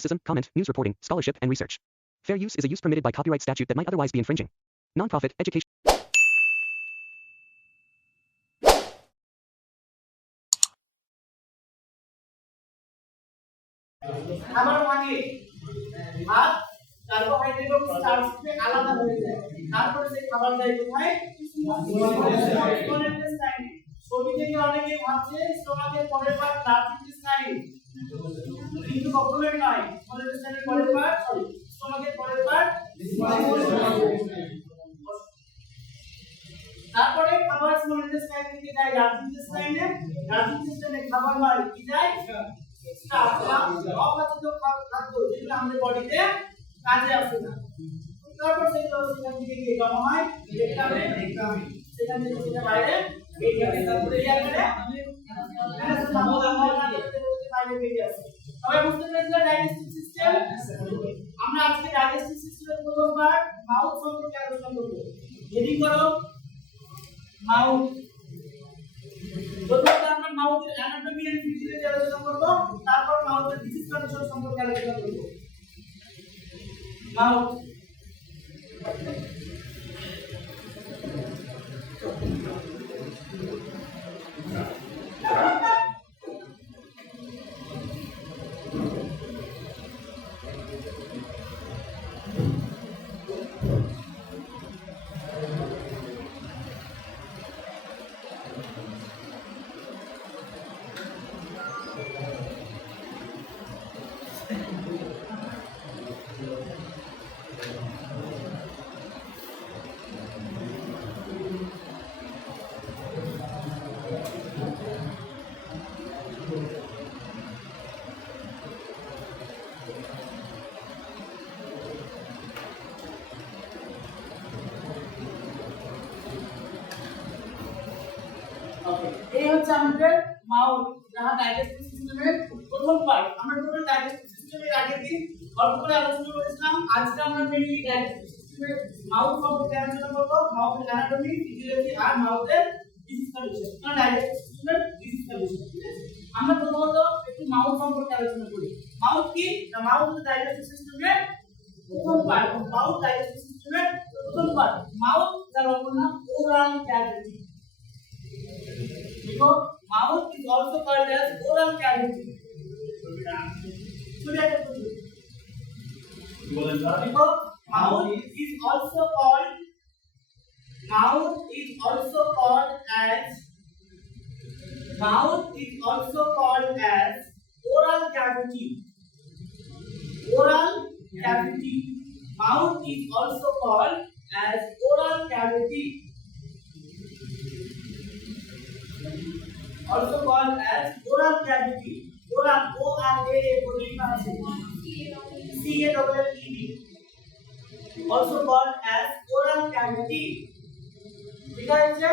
Criticism, comment, news reporting, scholarship, and research. Fair use is a use permitted by copyright statute that might otherwise be infringing. Nonprofit, education. খাবার মানে ভাত carbohydrate এবং starch থেকে আলাদা হয়ে যায় তারপরে সেই খাবার যায় কোথায় স্মল ইন্টেস্টাইন ছবি থেকে অনেকে ভাবছে স্টোমাকের পরের পার্ট লার্জ ইন্টেস্টাইন কিন্তু কখনোই নয় স্মল ইন্টেস্টাইনের পরের পার্ট সরি পরের পার্ট তারপরে খাবার স্মল থেকে যায় লার্জ ইন্টেস্টাইনে লার্জ ইন্টেস্টাইনে খাবার হয় কি যায়? বডিতে কাজে না। তারপর সেখান থেকে জমা হয় সেখান থেকে বাইরে আমরা আজকে ডাইজেস্টিভ সিস্টেমের প্রথমবার মাউথ সম্পর্কে আলোচনা করব হেডিং করো মাউথ আমাদের মাউথ যাহা ডাইজেস্টিভ সিস্টেমের প্রথম পার্ট আমরা টোটাল ডাইজেস্টিভ সিস্টেমের আগে দিন, অল্প করে আলোচনা করেছিলাম। আজকে আমরা মেইনলি ডাইজেস্টিভ সিস্টেমের মাউথ সম্পর্কে আলোচনা করব। মাউথের অ্যানাটমি ফিজিওলজি আর মাউথের ডিজিজ কন্ডিশন মানে ডাইজেস্টিভ সিস্টেমের ডিজিজ কন্ডিশন আমরা প্রথমত একটু মাউথ সম্পর্কে আলোচনা করি। মাউথ কি? মাউথ ডাইজেস্টিভ সিস্টেমের প্রথম পার্ট মাউথ ডাইজেস্টিভ সিস্টেমের প্রথম পার্ট মাউথ যার অপর নাম oral cavity because mouth is also called as oral cavity. Should I have to Because mouth is also called mouth is also called as mouth is also called as oral cavity. Oral cavity. Mouth is also called as oral cavity. Also called as oral cavity. Oral, O R A A C A double E D. Also called as oral cavity. ঠিক আছে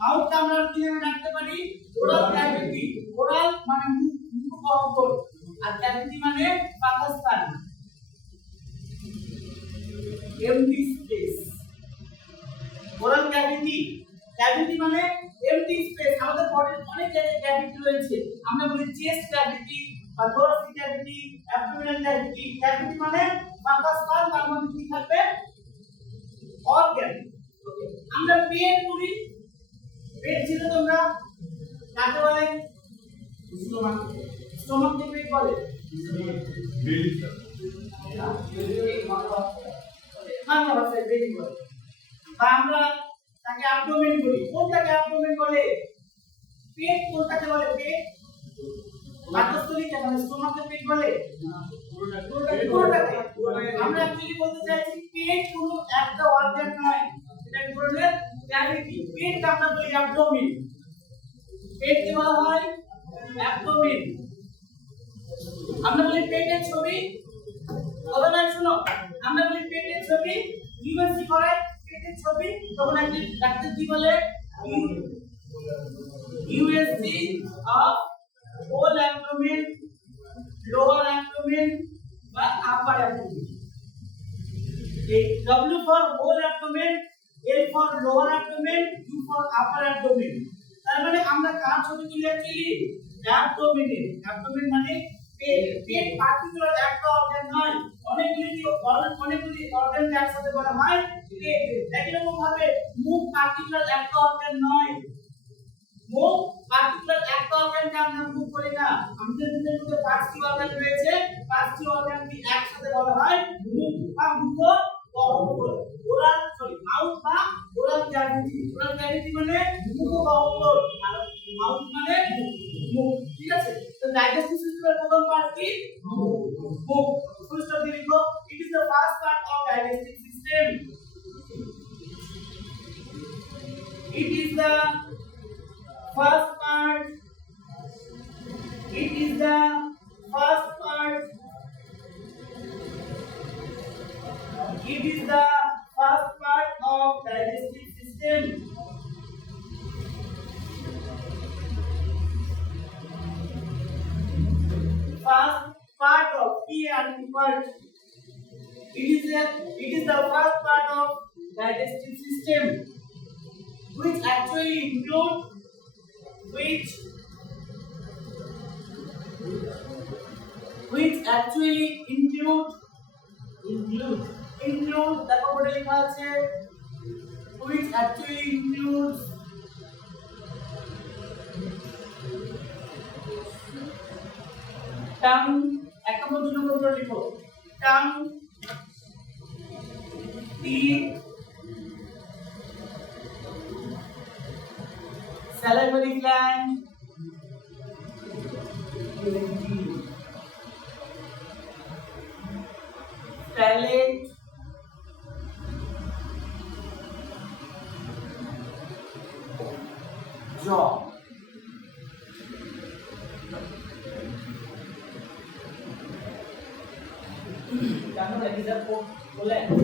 mouth আমরা কীভাবে রাখতে পারি? Oral cavity oral মানে মুখ মুখ আর ক্যাভিটি মানে পাকস্থান empty space oral cavity cavity মানে আমরা বলি চেস্ট ক্যাভিটি বা thoracic cavity abdominal cavity cavity মানে ফাঁকা স্থান তার মধ্যে কি থাকবে? অর্গান আমরা পেট করি। পেট ছিল তোমরা কাকে বলে? স্টোমাক স্টোমাক কে পেট বলে? বাংলা ভাষায় বেলি আমরা তাকে অ্যাবডোমেন বলি। কোনটাকে অ্যাবডোমেন বলে? পেট কোনটাকে বলে? পেট। পাকস্থলীকে মানে স্টোমাকে পেট বলে? আমরা অ্যাকচুয়ালি বলতে চাইছি? পেট কোনো একটা অর্গান নয়। এটা এক ক্যাভিটি পেট আমরা বলি অ্যাবডোমেন পেটকে বলা হয় অ্যাবডোমেন আমরা বলি পেটের ছবি। কথা না শুনো। আমরা বলি পেটের ছবি। ইউএসজি করায় পেটের ছবি। তখন একজন ডাক্তার কি বলে? USG of whole abdomen lower abdomen বা আপার অ্যাবডোমেন এই W for whole abdomen L for lower abdomen U for upper abdomen তার মানে আমরা কার ছবি তুলি অ্যাকচুয়ালি অ্যাবডোমেনের অ্যাবডোমেন মানে পেট। পার্টিকুলার একটা অর্গান নয়। অনেকগুলি অর্গান অনেকগুলি অর্গান একসাথে বলা হয়। একই রকম ভাবে মুখ পার্টিকুলার একটা অর্গান নয়। মুখ পার্টিকুলার একটা অর্গানকে আমরা মুখ বলি না। আমাদের নিজের মধ্যে পাঁচটি অর্গান রয়েছে। পাঁচটি অর্গানকে একসাথে বলা হয়? মুখ বা মুখ ওরাল সরি মাউথ বা ওরাল ক্যাভিটি ওরাল ক্যাভিটি মানে মুখ বা অঙ্গল আর মাউথ মানে মুখ ঠিক আছে? তো ডাইজেস্টিভ সিস্টেমের প্রথম পার্ট কি? মুখ ফুল দিয়ে লিখো। It is the first part of digestive system it is the first part it is the first part. It is the first part of digestive system. First part of P and part it is a it is the first part of digestive system which actually include which which actually include include include দেখো বোর্ডে লেখা আছে which actually includes tongue এক নম্বর দুই number লিখো tongue teeth salivary gland, phthalate, jaw. Cảm ơn các bạn đã theo dõi.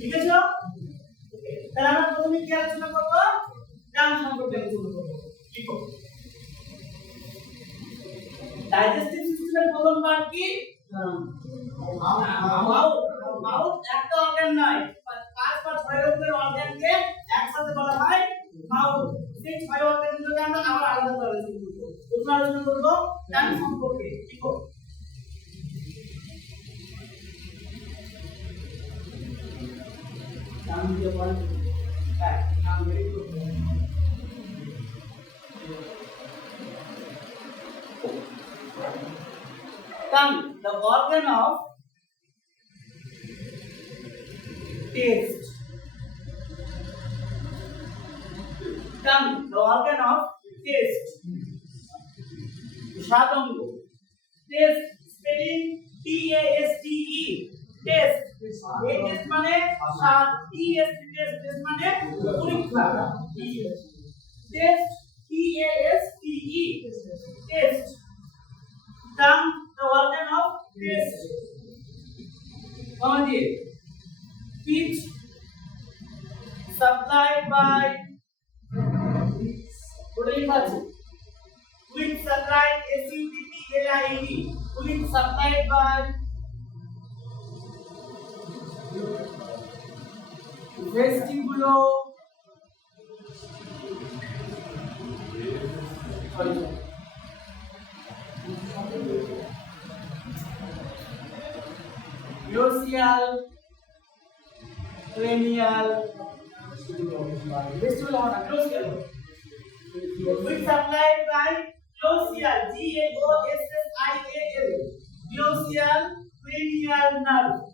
ঠিক আছে তাহলে আমরা প্রথমে কি আলোচনা করব? টাং সম্পর্কে আলোচনা করব। লিখো। ডাইজেস্টিভ সিস্টেমের প্রথম পার্ট কি? মাউথ একটা অর্গান নয়। পাঁচ বা ছয় রকমের অর্গানকে একসাথে বলা হয় মাউথ সেই ছয় অর্গানগুলোকে আমরা আবার আলাদা করে আলোচনা করব। আলোচনা করব টাং সম্পর্কে। লিখো। down here one back. Now very good. Tongue, the organ of taste. Tongue, the organ of taste. Vishadangu. Taste spelling T A S T E. taste এই taste মানে স্বাদ T S T taste taste মানে পরীক্ষা taste T A S T E taste tongue the organ of taste comma দিয়ে speech supplied by ওটা লেখা আছে which supplied S U P P L I E D which supplied Vestíbulo. Glossial, cranial, vestibular on a glossial. With supplied by glossial, G este L O S I A L, glossial cranial nerve.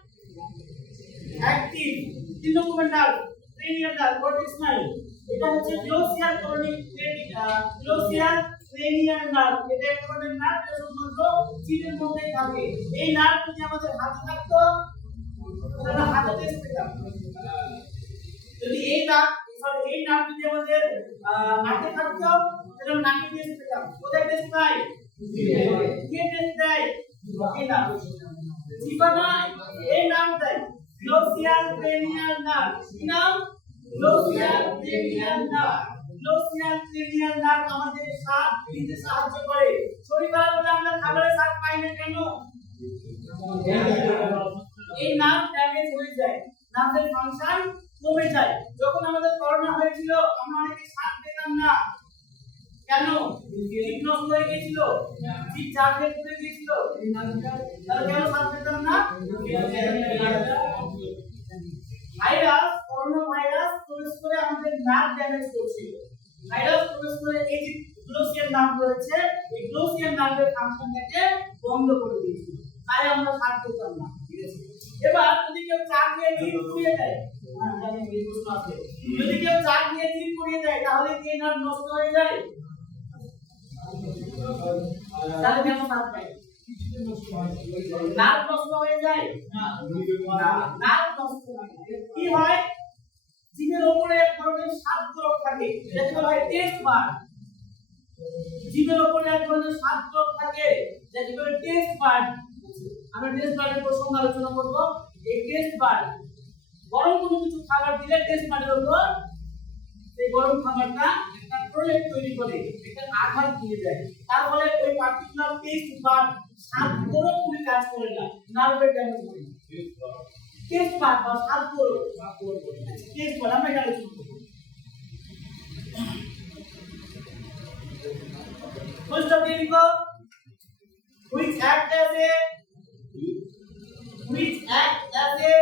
Active তিন রকমের nerve cranial nerve করোটিক স্নায়ু। এটা হচ্ছে glossal করোনিক glossal cranial nerve. এটা এক ধরনের নার্ভ যেটা শুধুমাত্র চিনের মধ্যে থাকে। এই নার্ভ যদি আমাদের হাতে থাকতো তাহলে হাতে টেস্ট পেতাম। যদি এই নাক সরি এই নাক যদি আমাদের নাকে থাকতো তাহলে নাকে টেস্ট পেতাম। কোথায় টেস্ট পাই? কে টেস্ট দেয়? এই নাক জীবানা এই নাম দেয়। গ্লোসিয়াল ক্রেনিয়াল নার্ভ কি নাম glossal cranial nerve glossal cranial nerve আমাদের শ্বাস নিতে সাহায্য করে। শরীর খারাপ হলে আমরা খাবারের স্বাদ পাই না কেন? এই নার্ভ ড্যামেজ হয়ে যায় নার্ভের ফাংশন কমে যায়। যখন আমাদের করোনা হয়েছিল, আমরা অনেকে শ্বাস পেতাম না। কেন? নষ্ট হয়ে গিয়েছিল জীব চাপে পড়ে গিয়েছিল তাহলে কেন শ্বাস পেতাম না? ভাইরাস, করোনা ভাইরাস প্রবেশ করে আমাদের নার্ভ ড্যামেজ করছিল। ভাইরাস প্রবেশ করে এই যে গ্লোসিয়াল নার্ভ রয়েছে, এই গ্লোসিয়াল নার্ভের ফাংশনটাকে বন্ধ করে দিয়েছিল। তাই আমরা শ্বাস পেতাম না, ঠিক এবার যদি কেউ চা খেয়ে জিভ পুড়িয়ে দেয় হ্যাঁ। যদি কেউ চা খেয়ে জিভ পুড়িয়ে দেয়, তাহলে কি এই নষ্ট হয়ে যায়। তাহলে কেন শ্বাস পাই নার্ভ নষ্ট হয়ে যায়? না। নার্ভ নষ্ট। কি হয়? জিভের উপরে এক ধরনের স্বাদ দ্রব থাকে যেটাকে হয় টেস্ট বার জিভের উপরে এক ধরনের স্বাদ দ্রব থাকে। যেটাকে বলে টেস্ট বার আমরা টেস্ট বারের প্রসঙ্গ আলোচনা করব। এই টেস্ট বার গরম কোনো কিছু খাবার দিলে টেস্ট বারের উপর সেই গরম খাবারটা একটা প্রলেপ তৈরি করে একটা আঘাত দিয়ে দেয়। তার ফলে ওই পার্টিকুলার টেস্ট বার স্বাদ পুরোপুরি কাজ করে না নার্ভের ড্যামেজ করে। টেস্ট বার বা স্বাদ পুরো টেস্ট বার আমরা এটা আলোচনা করব। First of all, which act as a which act as a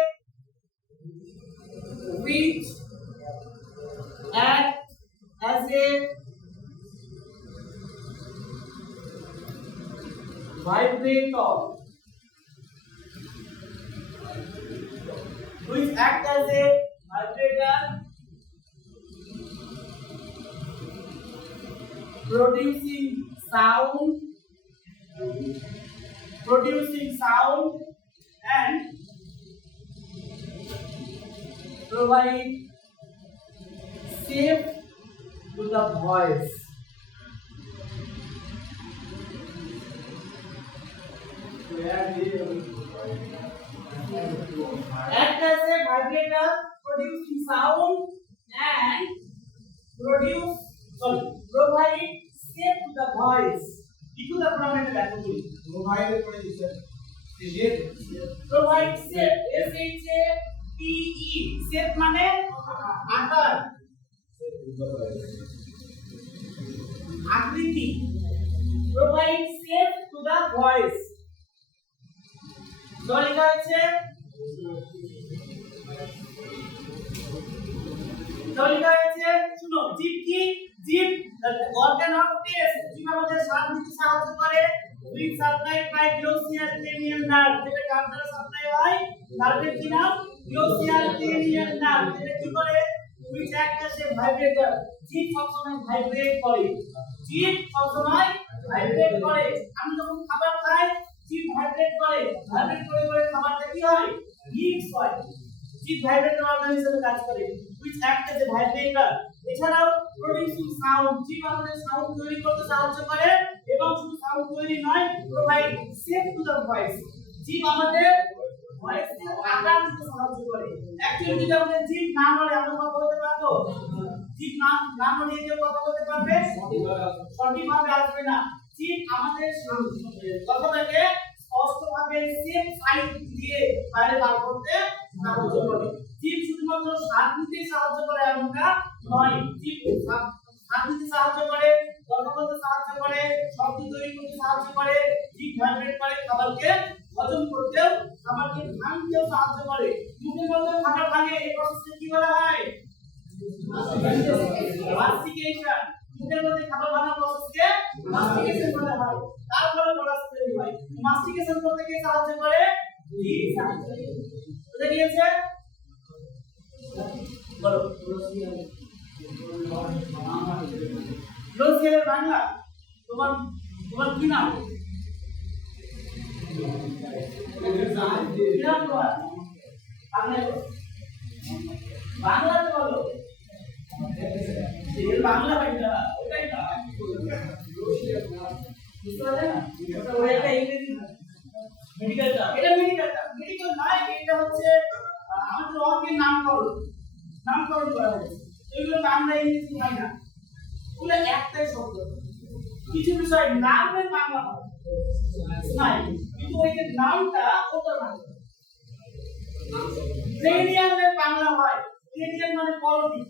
act as a vibrator which act as a vibrator producing sound producing sound and provide safe to the voice. Act as a vibrator producing sound and produce sorry provide safe to the voice. একটু তারপর আমরা এটা ব্যাখ্যা করি provide shape S H A P E shape মানে আকার আকৃতি। Organ of test জীব আমাদের স্বাদ নিতে সাহায্য করে? সাপ্লাই বাই গ্লোসিয়াল যেটা সাপ্লাই হয়? নার্ভের কি নাম? যেটা কি করে? With act as a vibrator জীব সবসময় ভাইব্রেট করে। জীব সবসময় ভাইব্রেট করে। আমি যখন খাবার খাই জীব ভাইব্রেট করে। ভাইব্রেট করে করে খাবারটা কি হয়? মিক্স হয়। জীব ভাইব্রেটর অর্গান হিসেবে কাজ করে। which act as a vibrator, এছাড়াও প্রোডিউসিং সাউন্ড জীব আমাদের সাউন্ড তৈরি করতে সাহায্য করে এবং শুধু সাউন্ড তৈরি নয় provide safe to the voice জীব আমাদের আকার সাহায্য করে জীব করতে শুধুমাত্র সাহায্য করে নয় শ্বাস নিতে সাহায্য করে বলতে সাহায্য করে শব্দ তৈরি করতে সাহায্য করে জিপ ভাইব্রেট করে, খাবারকে হজম করতেও খাবারকে ভাঙতেও সাহায্য করে। মুখের মধ্যে খাবার ভাঙে। এই প্রসেসকে কি বলা হয়? মাস্টিকেশন মুখের মধ্যে খাবার ভাঙা প্রসেসকে মাস্টিকেশন বলা হয়। তারপরে প্রোডাক্ট তৈরি হয় মাস্টিকেশন করতে কে সাহায্য করে বুঝে গিয়েছে? বলো। বাংলা? তোমার তোমার কি নাম? বলো। বলো ওটাই না বুঝতে পারলে না ওটা ওটা একটা ইংরেজি মেডিকেলটা নামকরণ করা হয়েছে এগুলো বাংলা ইংরেজি হয় না ওগুলো একটাই শব্দ কিছু বিষয় নামের বাংলা হয় নাই কিন্তু ওই যে নামটা ওটা বাংলা ব্রেনিয়ানের বাংলা হয়। ব্রেনিয়ান মানে পরবর্তী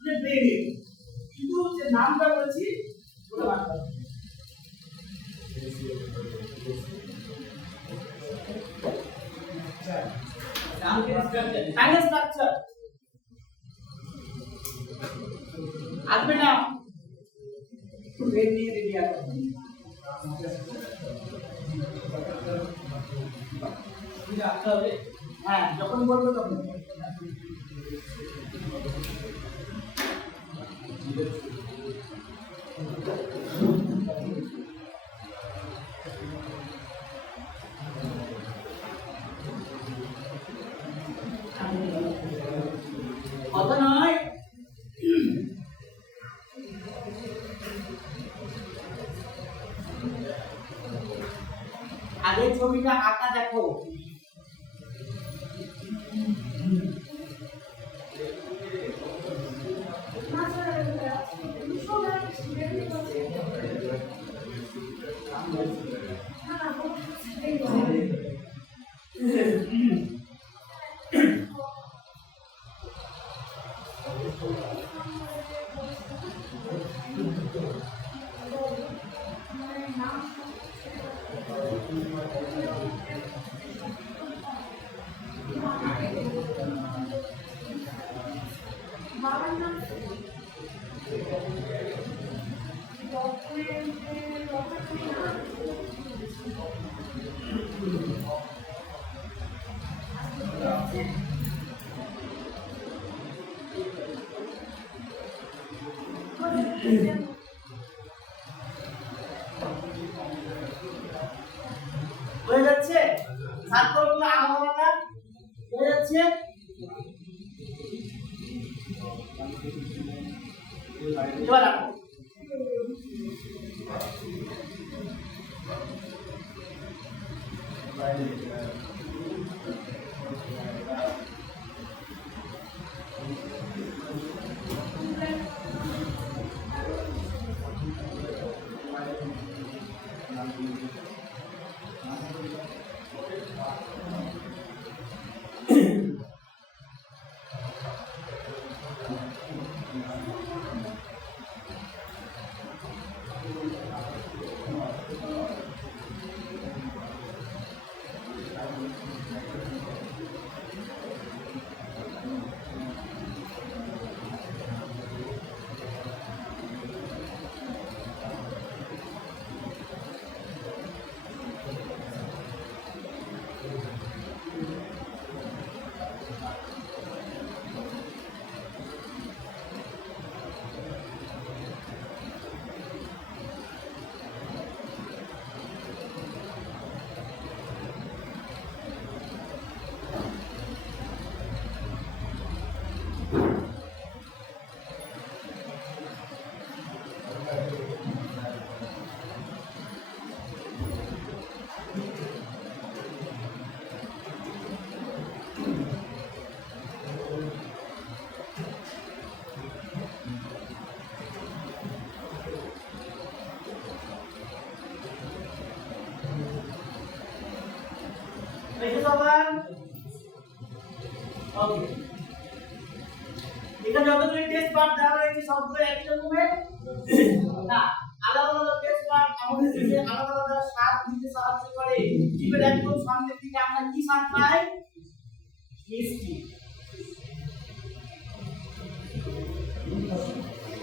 মানে ব্রেনিয়ান কিন্তু যে নামটা বলছি, ওটা বাংলা টাইম স্ট্রাকচার আসবে না। ব্রেন নিয়ে রেডি আছে হ্যাঁ যখন বলব তখন কথা ছবিটা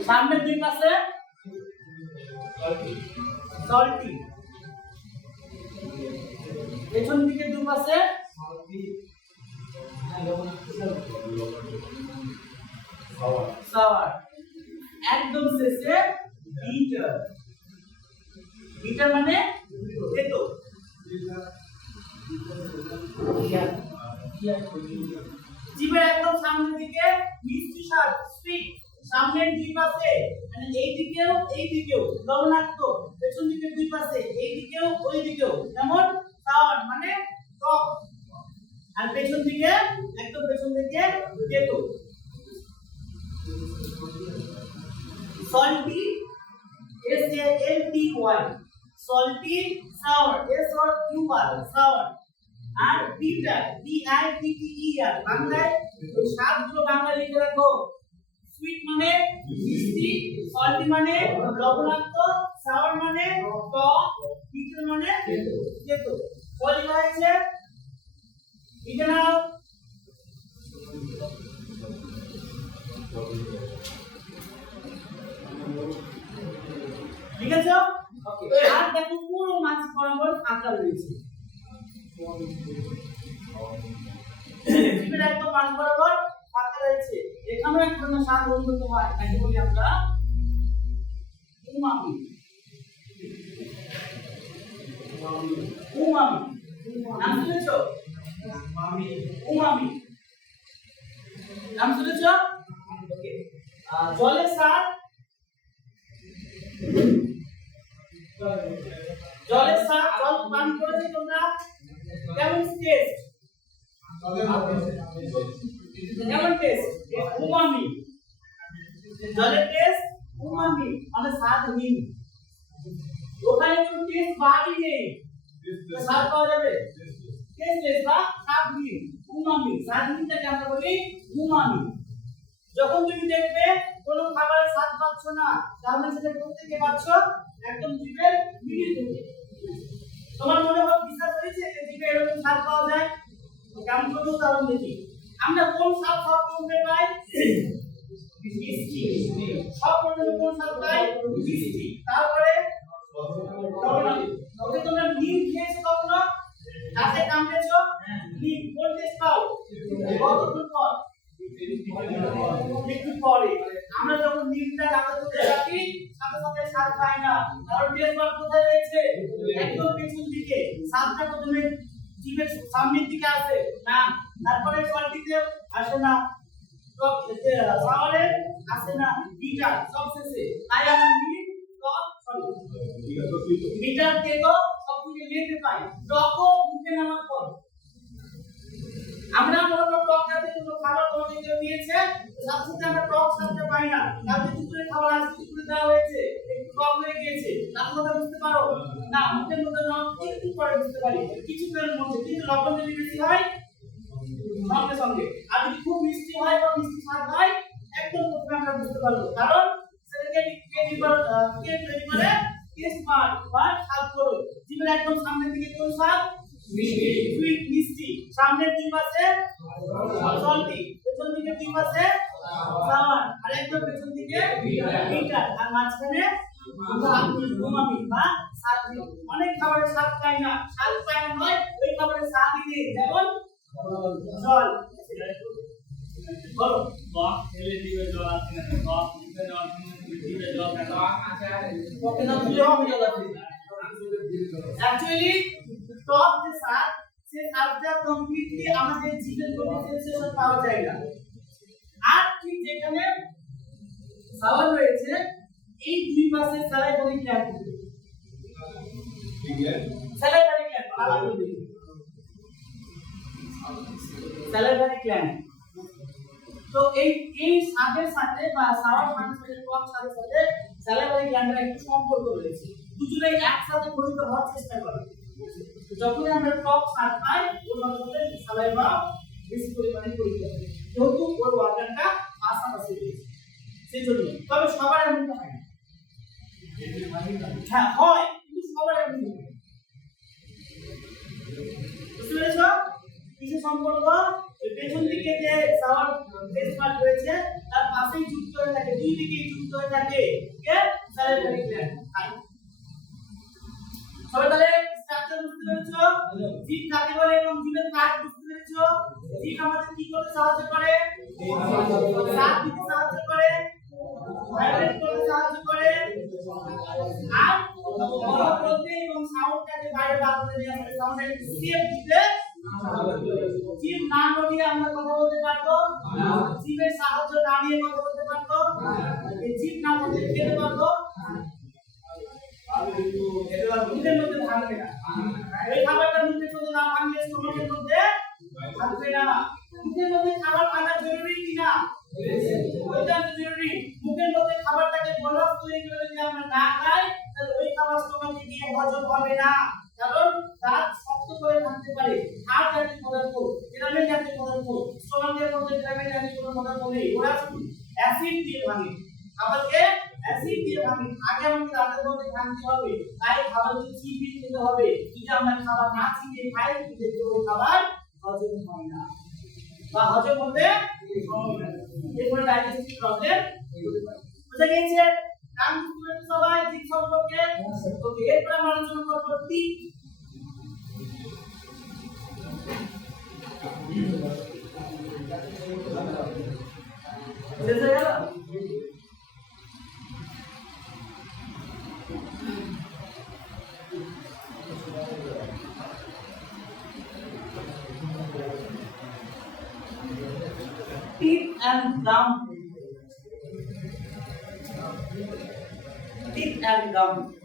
সামনের দুই পাশে? সল্টি পেছন দিকে দুই পাশে? একদম শেষে বিটার। বিটার মানে তেতো জিভের একদম সামনের দিকে মিষ্টি স্বাদ সুইট সামনের দুই পাশে মানে এই দিকেও এই দিকেও, লবণাক্ত, পেছন দিকে দুই পাশে, এই দিকেও, ওই দিকেও, যেমন সাওয়ার মানে টক। আর পেছন দিকে, একদম পেছন দিকে তেতো salty S A L T Y salty sour S or U R sour R bitter B I T T E R, বাংলায় ওই সাতগুলো বাংলা লিখে রাখো। সুইট মানে মিষ্টি salty মানে লবণাক্ত sour মানে টক bitter মানে তেতো। বলি হয়েছে? লিখে নাও। ঠিক আছে আর দেখো পুরো মাছ বরাবর ফাঁকা রয়েছে। একদম মাছ বরাবর ফাঁকা রয়েছে। এখানেও এক ধরনের স্বাদ অনুভূত হয় তাকে বলি আমরা উমামি। উমামি। নাম শুনেছো? উমামি। নাম শুনেছো? জলের স্বাদ জলের স্বাদ জল পান করেছ তোমরা? কেমন টেস্ট কেমন টেস্ট উমামি জলের টেস্ট উমামি মানে স্বাদহীন ওখানে কোনো টেস্ট বাড়ি নেই স্বাদ পাওয়া যাবে টেস্টলেস বা স্বাদহীন উমামি স্বাদহীনটাকে আমরা বলি? উমামি যখন তুমি দেখবে কোনো খাবারের স্বাদ পাচ্ছ না তাহলে সেটা প্রত্যেকে পাচ্ছ একদম জিভের মিডিল থেকে। তোমার মনে হয় বিশ্বাস হয়েছে? যে জিভে এরকম স্বাদ পাওয়া যায়? কেমন করে উদাহরণ দেখি আমরা কোন স্বাদ সব করতে পাই? সব করতে কোন স্বাদ পাই? তারপরে। ওকে তোমরা নিম খেয়েছো কখনো? দাঁতে কামড়েছো নিম। কোন টেস্ট পাও? কতক্ষণ পর? একটু পরে। আমরা যখন নিমটা দাঁতের মধ্যে রাখি সাথে সাথে স্বাদ পাই না। কারণ টেস্ট বার কোথায় রয়েছে? একদম পেছন দিকে। স্বাদটা প্রথমে জিভের সামনের দিকে আসে, না? তারপরে ফলটিতে আসে না। টক সাওয়ারে আসে না। শেষে। তাই থেকে লেটে পাই পর। আমরা কোনো সাথে আমরা পাই না। কালকে দুপুরে খাবার আজকে দুপুরে দেওয়া হয়েছে, একটু টক হয়ে গিয়েছে, তার কথা বুঝতে পারো? না, মুখের মধ্যে না, একটু পরে বুঝতে পারি। কিছুক্ষণের মধ্যে, কিন্তু লবণ যদি বেশি হয় সঙ্গে সঙ্গে। আর যদি খুব মিষ্টি হয় বা মিষ্টি স্বাদ হয় একদম প্রথমে আমরা বুঝতে পারব। কারণ সেটাকে কে নিবার কে তৈরি করে? টেস্ট পার্ট বা স্বাদ করো। জীবনের একদম সামনের দিকে কোন স্বাদ? সুইট মিষ্টি। সামনের দুই পাশে সল্টি পেছন দিকে দুই পাশে সাওয়ার আর একদম পেছন দিকে বিটার আর মাঝখানে বা স্বাদ অনেক খাবারের স্বাদ পাই না। স্বাদ পাই না নয় ওই খাবারের স্বাদই নেই যেমন জল বলো টক খেলে দিবে জল আসে না টক মুখে জল দিবে জল কেন ওকে না তুলে হবে জল আছে অ্যাকচুয়ালি টক যে স্বাদ সে স্বাদটা কমপ্লিটলি আমাদের জীবের কোনো সেন্সেশন পাওয়া যায় না আর ঠিক যেখানে সাওয়ার রয়েছে এই দুই পাশে স্যালাইভারি গ্ল্যান্ড স্যালাইভারি গ্ল্যান্ড আলাদা স্যালাইভারি গ্ল্যান্ড তো এই এই স্বাদের সাথে বা সাওয়ার সাথে সাথে সাথে স্যালাইভারি গ্ল্যান্ডের একটু সম্পর্ক রয়েছে। দুজনেই একসাথে গঠিত হওয়ার চেষ্টা করে। যখন আমরা টক স্বাদ পাই ওর মাধ্যমে সালাইভা বেশি পরিমাণে তৈরি হবে। যেহেতু ওর অর্গানটা পাশাপাশি রয়েছে। সেই জন্য। তবে সবার এমনটা হয় না। হ্যাঁ হয়, কিন্তু সবার এমন হয় বুঝতে পেরেছ? কিসের সম্পর্ক পেছন দিকে যে সাওয়ার ফেস পার্ট রয়েছে। তার পাশেই যুক্ত হয়ে থাকে, দুই দিকেই যুক্ত হয়ে থাকে, কে? স্যালাইভারি গ্ল্যান্ড সবাই তাহলে স্ট্রাকচার বুঝতে পেরেছ? জিভ কাকে বলে এবং জিভের কাজ বুঝতে পেরেছ? জিভ আমাদের কি করতে সাহায্য করে? স্বাদ দিতে সাহায্য করে। ভাইব্রেট করতে সাহায্য করে। আর কথা এবং সাউন্ডটাকে বাইরে করে নিয়ে আমাদের সাউন্ডটাকে সেভ দিতে জিভ না নড়িয়ে আমরা কথা বলতে পারব? জীবের সাহায্য না কথা বলতে পারব? জীব না বলতে খেতে পারব? মধ্যে থাকবে না। খাবার থাকা জরুরি কিনা? তাহলে খাবার না। অ্যাসিড দিয়ে ভাঙে। অ্যাসিড দিয়ে আগে আমাকে দাঁতের হবে। তাই খাবারকে চিবিয়ে খেতে হবে। যদি আমরা খাবার না চিবিয়ে খাই কিন্তু ওই খাবার হজম হয় না। বা হজম হতে সময় লাগে ডাইজেস্টিভ প্রবলেম বুঝে গিয়েছে নাম স্টুডেন্ট সবাই ঠিক সম্পর্কে। ওকে, এরপরে আমরা আলোচনা করব টিপ বুঝে গেল? And gum. Teeth and gum.